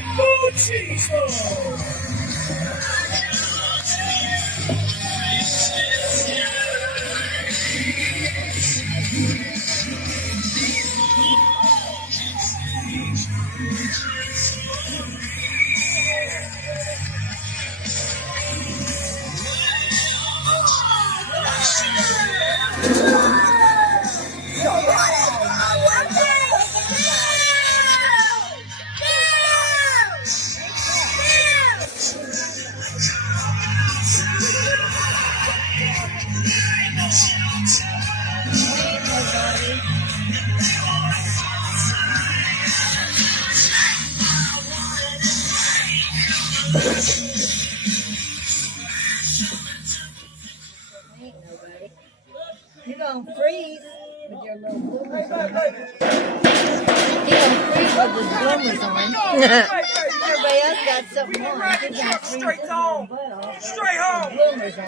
Machismo! You're gonna freeze with your little bloomers on. You're gonna freeze with the bloomers on. Everybody else got something on. You're gonna freeze with your butt off. Straight home! Bloomers on.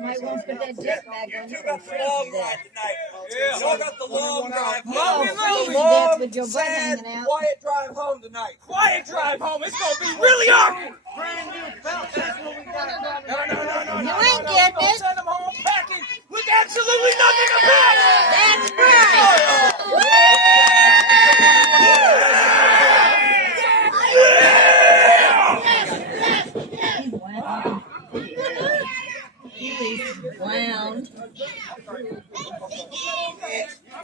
Might want to put that jet bag on. You're gonna freeze to death. Yeah, I got the long drive You're gonna freeze to death with your butt hanging out. Quiet drive home tonight. Quiet drive home. It's gonna be really awkward. Brand new belt. That's what we got. No. You ain't getting Don't it. send them home packing with absolutely nothing to pack. That's right. He's wound.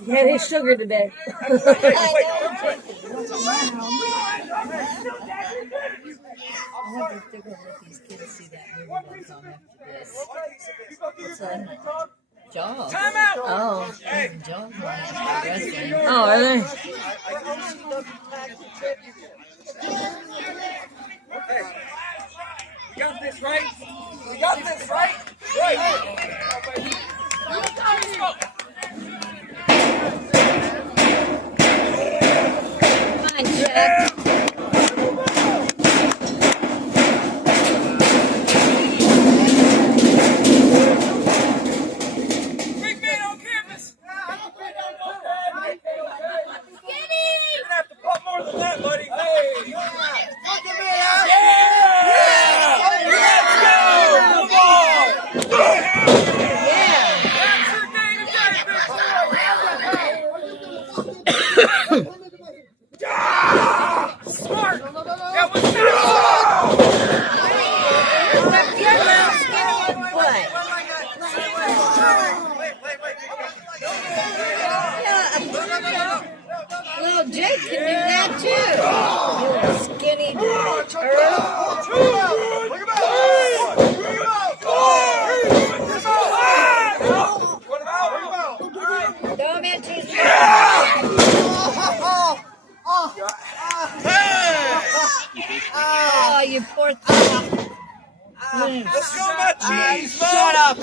Yeah, they sugar today. I wonder if they're going to let these kids see that movie that's on after this. It's a Jaws. Time out. Oh, Jaws on after wrestling. Oh, are they? We got this right. We got this right. Right. Come on, Jack. Big man on campus. You're gonna have to put more than that, buddy. Hey. Smart. That was Well, Jake can do that too. You skinny turtle. Throw him into his Oh, you poor thing. Let's go, Machismo. Shut up!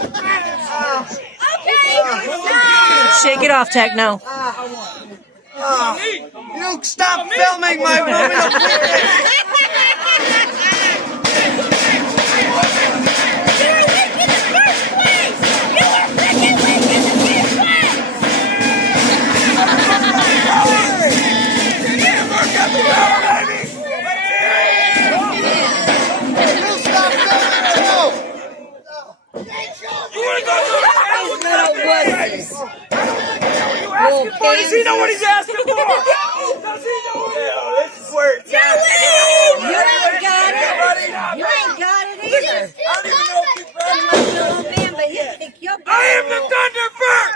Shake it off, Techno. You stop filming my movie! Does he know what he's asking for? Does he know what this is where it's at. You ain't got it. You ain't got it either. I don't even know if you Man, but he'll kick your butt. I am the Thunderbird!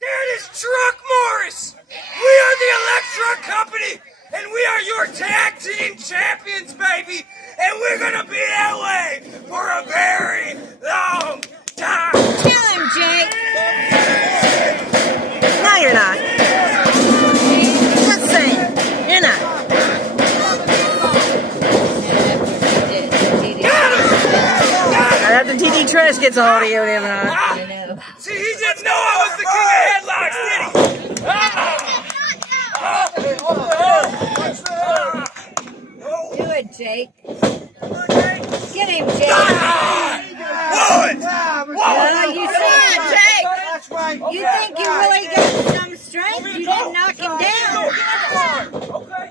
That is Truck Morris! We are the Elec-Truck company, and we are your tag team champions, baby! And we're gonna be that way for a very long time! Kill him, Jake. No, you're not. Just saying. You're not. After TD Trash gets a hold of you, him and I. I know. See, he didn't know I was the king of headlocks, did he? Do it, Jake. Get him, Jake. You see it, Jake. You think you really got some strength? You didn't knock him down. Okay.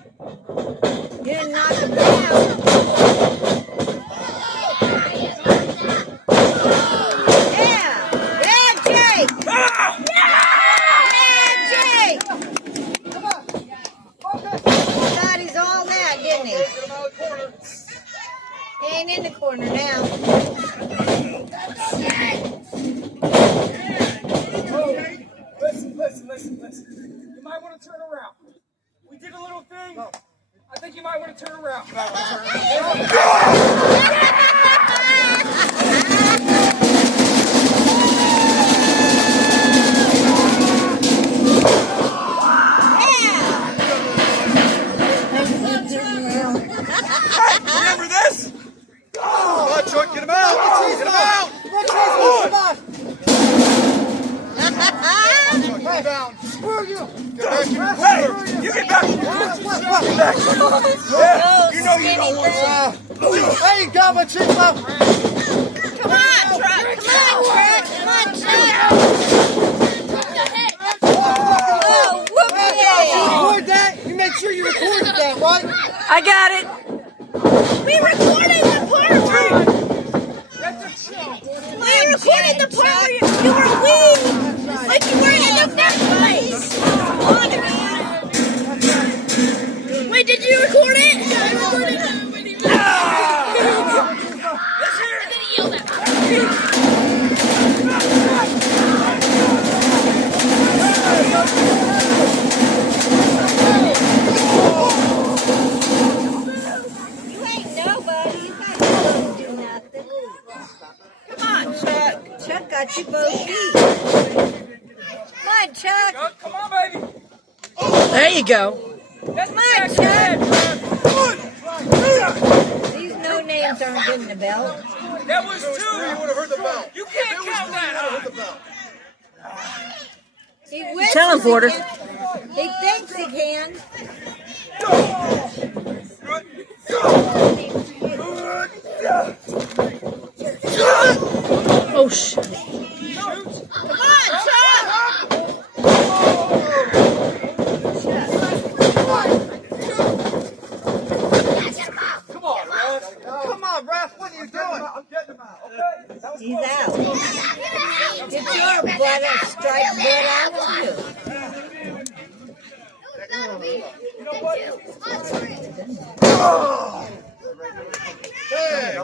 You didn't knock him down. Yeah. Yeah, Jake. Yeah, Jake. Thought he's all that, didn't he? He ain't in the corner now. Listen. You might want to turn around. We did a little thing. I think you might want to turn around. Remember this? Come on, Chuck, get him out. Get him out. Come on. Get down. Where are you? Get back in the corner. Hey, you get back. Get back. Yeah, you know you don't want some. Hey, you got Machismo. Come on, Truck. Come on, Truck. Oh, whoopee. Record that. You make sure you recorded that, right? I got it. We recorded the part where you were weak, like you were in the first place. Wait, did you record it? Yeah, I recorded it. Let's hear it. You ain't nobody. You can't do nothing. Come on, Chuck. Chuck got you both beat. Come on, Chuck. Come on, baby. There you go. Come on, Chuck. These no names aren't getting the belt. That was two. You would have heard the bell. You can't count that high. He wishes Tell him, Porter. He thinks he can. Oh, shit. Come on, Chuck. Come on, Ref. What are you doing? I'm getting him out. He's out. Get your butt up, strike butt out of you. Hey.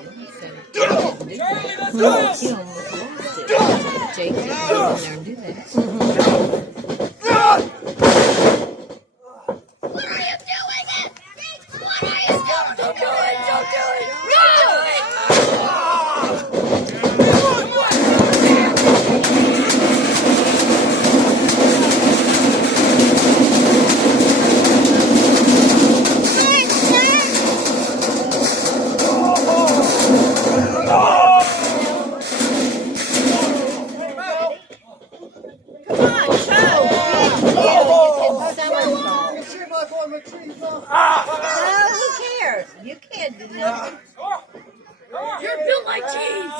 Charlie, let's go. You almost lost it. Jake, get in there and do that. What are you doing? What are you doing? Don't do it! Don't do it! Come on, Chuck. You see my boy Machismo? Who cares? You can't do nothing. You're built like cheese!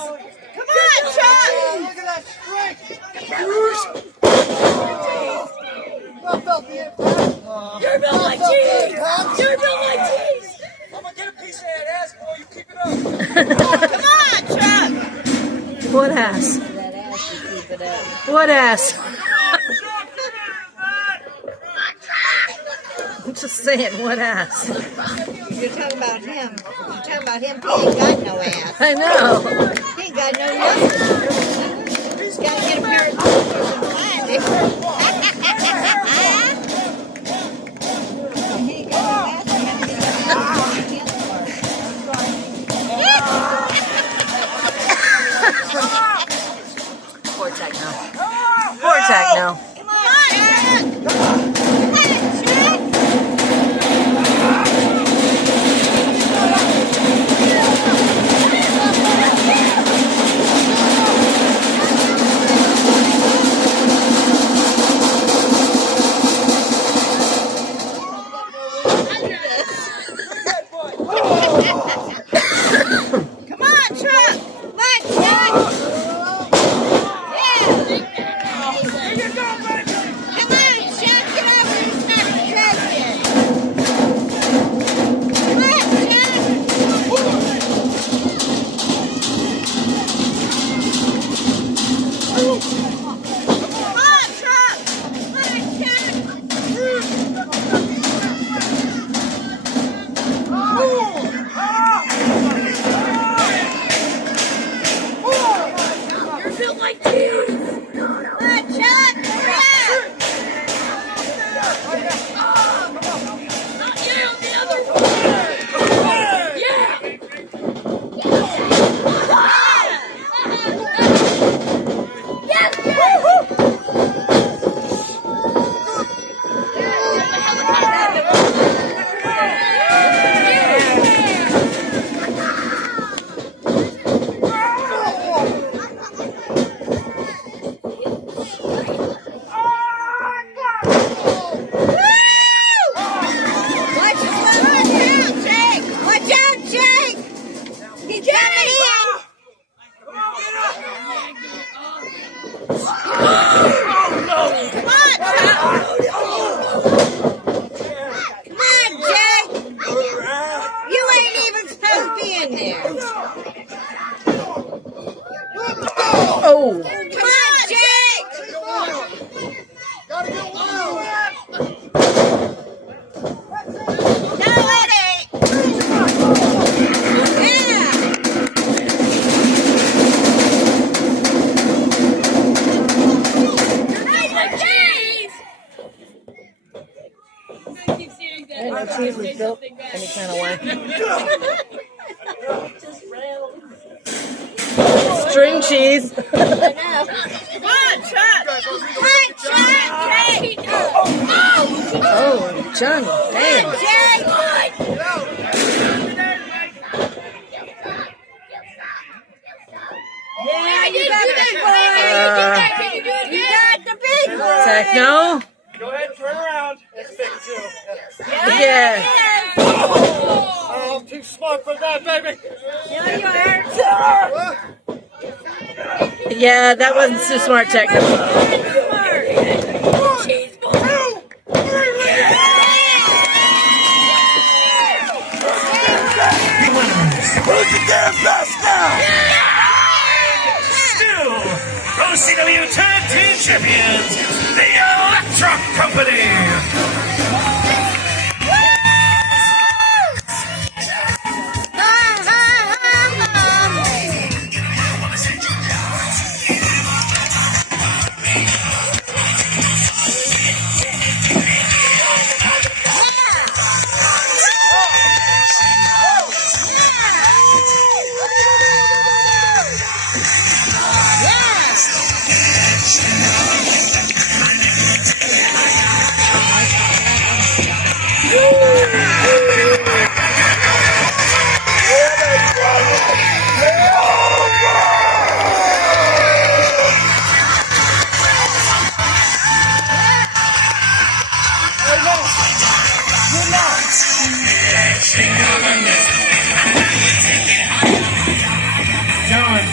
Come on, Chuck. Look at that strength. Not felt the impact. You're built like cheese! You're built like cheese! I'm gonna get a piece of that ass before you keep it up. Come on, Chuck. What ass? That ass, you keep it up. What ass? I'm just saying, what ass? You're talking about him. You're talking about him. He ain't got no ass. I know. He ain't got no nothing. He's got to get a pair of clothes and find it. He ain't got no ass. He Poor Techno. Poor Techno. Come on, Chuck. Come on, Chuck. cheese was built any kind of way. String cheese. Come on, Chuck! Oh, Johnny, damn. Yeah, you got the big boy! You got the big boy! Techno. Go ahead and turn around. That's big too. Yeah. Oh, I'm too smart for that, baby. Yeah, that wasn't too smart, Techno. Who's the damn best now? Still, OCW Tag Team Champions, the Elec-Truck Company.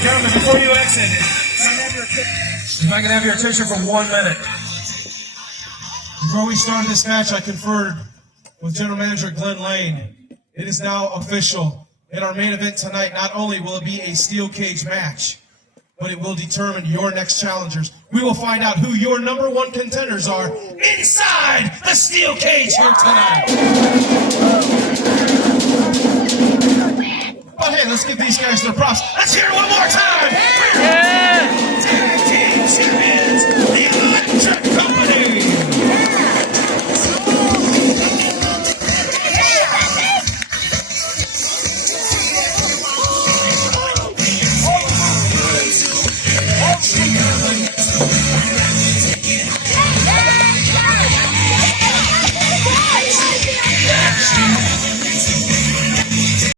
Gentlemen, before you exit, if I can have your attention for 1 minute. Before we started this match, I conferred with General Manager Glenn Lane. It is now official. In our main event tonight, not only will it be a steel cage match, but it will determine your next challengers. We will find out who your #1 contenders are inside the steel cage here tonight. But hey, let's give these guys their props. Let's hear it one more